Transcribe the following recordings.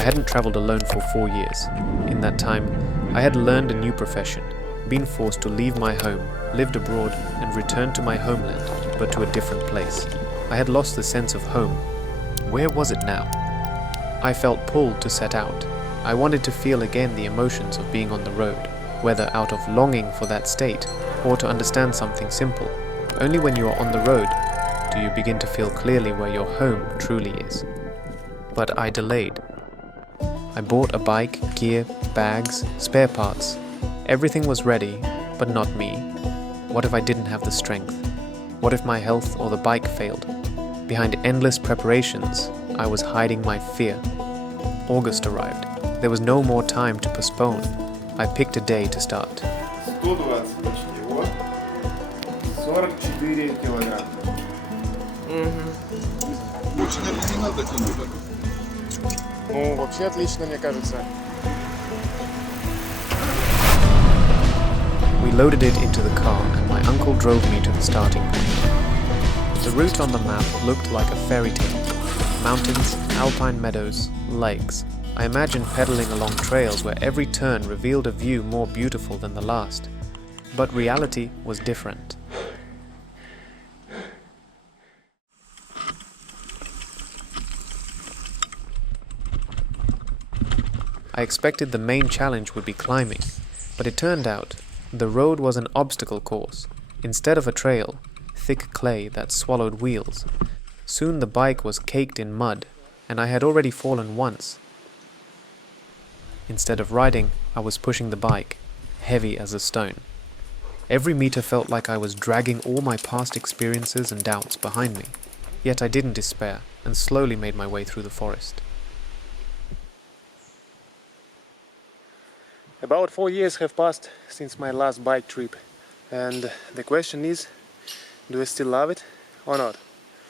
I hadn't traveled alone for 4 years. In that time, I had learned a new profession, been forced to leave my home, lived abroad, and returned to my homeland, but to a different place. I had lost the sense of home. Where was it now? I felt pulled to set out. I wanted to feel again the emotions of being on the road, whether out of longing for that state, or to understand something simple. Only when you are on the road do you begin to feel clearly where your home truly is. But I delayed. I bought a bike, gear, bags, spare parts. Everything was ready, but not me. What if I didn't have the strength? What if my health or the bike failed? Behind endless preparations, I was hiding my fear. August arrived. There was no more time to postpone. I picked a day to start. 120 почти, вот. 44 килограмма. Больше не надо тянуть. Ну, вообще отлично, мне кажется. We loaded it into the car and my uncle drove me to the starting point. The route on the map looked like a fairy tale. Mountains, alpine meadows, lakes. I imagined pedaling along trails where every turn revealed a view more beautiful than the last. But reality was different. I expected the main challenge would be climbing, but it turned out the road was an obstacle course. Instead of a trail, thick clay that swallowed wheels. Soon the bike was caked in mud, and I had already fallen once. Instead of riding, I was pushing the bike, heavy as a stone. Every meter felt like I was dragging all my past experiences and doubts behind me. Yet I didn't despair, and slowly made my way through the forest. About 4 years have passed since my last bike trip, and the question is, do I still love it or not?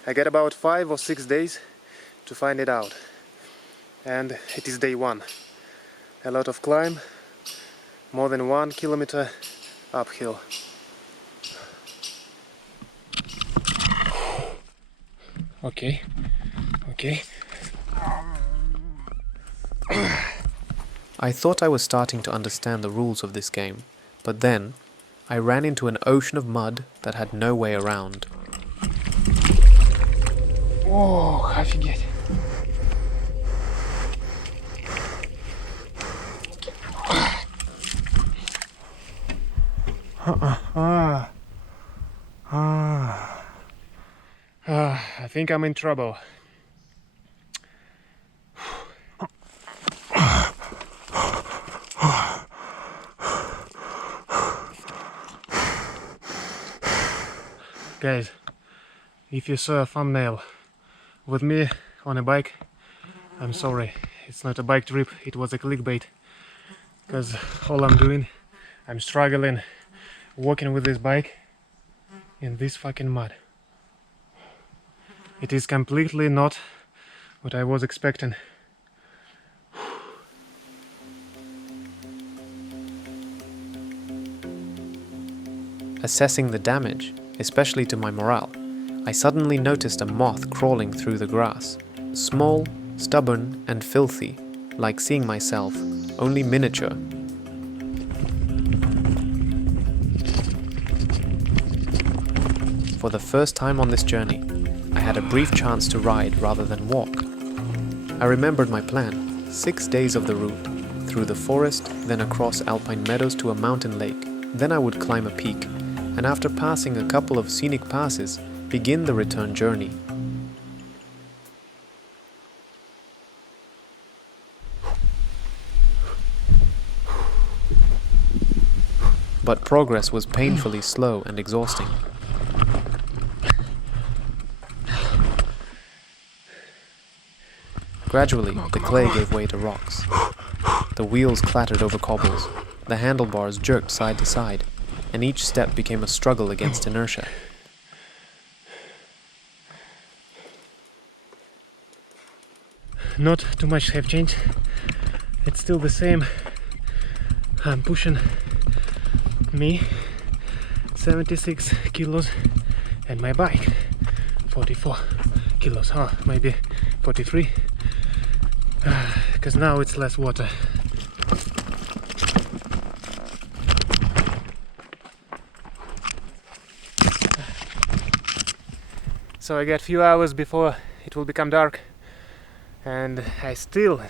I get about 5 or 6 days to find it out, and it is day 1. A lot of climb, more than 1 kilometer uphill. Okay. I thought I was starting to understand the rules of this game, but then I ran into an ocean of mud that had no way around. О, офигеть. I think I'm in trouble. Guys, if you saw a thumbnail with me on a bike, I'm sorry, it's not a bike trip, it was a clickbait. Because all I'm doing, I'm struggling walking with this bike in this fucking mud. It is completely not what I was expecting. Assessing the damage, especially to my morale, I suddenly noticed a moth crawling through the grass. Small, stubborn, and filthy, like seeing myself, only miniature. For the first time on this journey, I had a brief chance to ride rather than walk. I remembered my plan: 6 days of the route, through the forest, then across alpine meadows to a mountain lake. Then I would climb a peak, and after passing a couple of scenic passes, begin the return journey. But progress was painfully slow and exhausting. Gradually, the clay gave way to rocks. The wheels clattered over cobbles, the handlebars jerked side to side, and each step became a struggle against inertia. Not too much have changed. It's still the same. I'm pushing me 76 kilos and my bike 44 kilos, maybe 43. because now it's less water. So I got few hours before it will become dark, and I still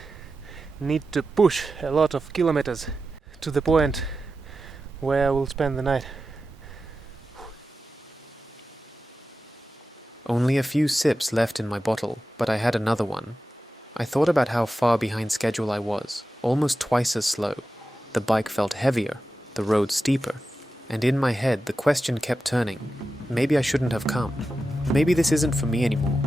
need to push a lot of kilometers to the point where I will spend the night. Only a few sips left in my bottle, but I had another one. I thought about how far behind schedule I was, almost twice as slow. The bike felt heavier, the road steeper, and in my head the question kept turning. Maybe I shouldn't have come. Maybe this isn't for me anymore.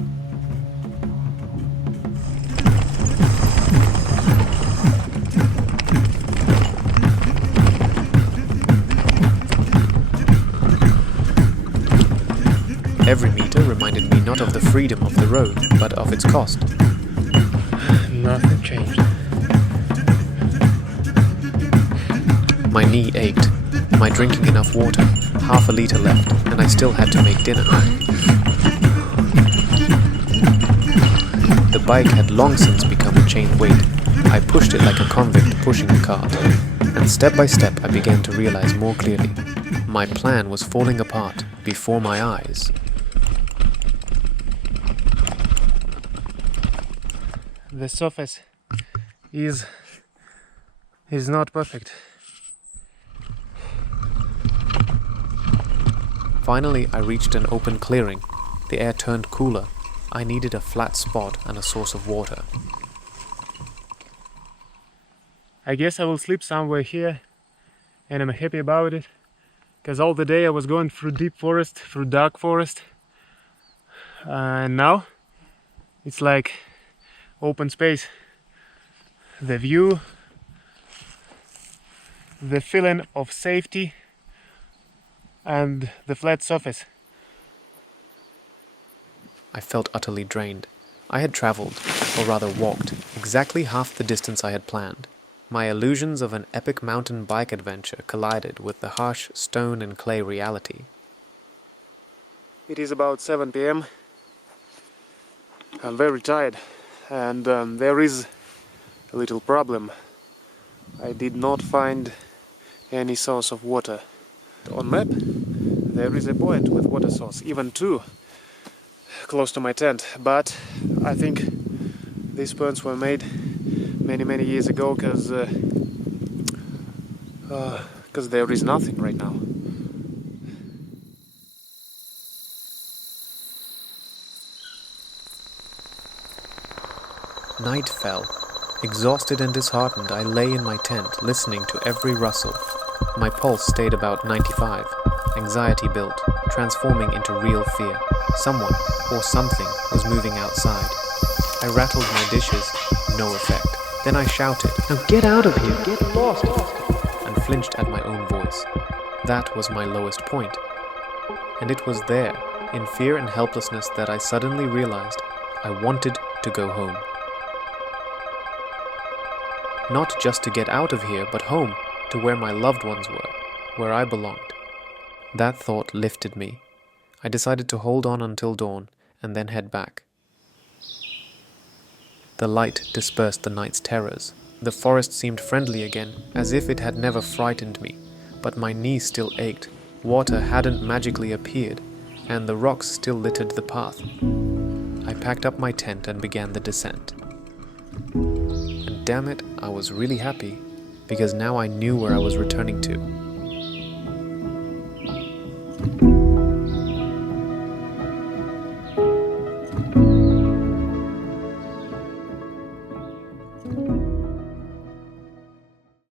Every meter reminded me not of the freedom of the road, but of its cost. Nothing changed. My knee ached. Am I drinking enough water? Half a liter left, and I still had to make dinner. The bike had long since become a chained weight. I pushed it like a convict pushing a cart, and step by step I began to realize more clearly. My plan was falling apart before my eyes. The surface is not perfect. Finally, I reached an open clearing. The air turned cooler. I needed a flat spot and a source of water. I guess I will sleep somewhere here, and I'm happy about it, because all the day I was going through deep forest, through dark forest, and now it's like open space. The view, the feeling of safety, and the flat surface. I felt utterly drained. I had traveled, or rather walked, exactly half the distance I had planned. My illusions of an epic mountain bike adventure collided with the harsh stone and clay reality. It is about 7 p.m. I'm very tired, and there is a little problem. I did not find any source of water. On map there is a point with water source, even two, close to my tent, but I think these points were made many years ago, because there is nothing right now. Night fell. Exhausted and disheartened, I lay in my tent, listening to every rustle. My pulse stayed about 95. Anxiety built, transforming into real fear. Someone, or something, was moving outside. I rattled my dishes, no effect. Then I shouted, "Now get out of here, get lost!" and flinched at my own voice. That was my lowest point. And it was there, in fear and helplessness, that I suddenly realized I wanted to go home. Not just to get out of here, but home, to where my loved ones were, where I belonged. That thought lifted me. I decided to hold on until dawn, and then head back. The light dispersed the night's terrors. The forest seemed friendly again, as if it had never frightened me, but my knees still ached. Water hadn't magically appeared, and the rocks still littered the path. I packed up my tent and began the descent. And damn it, I was really happy, because now I knew where I was returning to.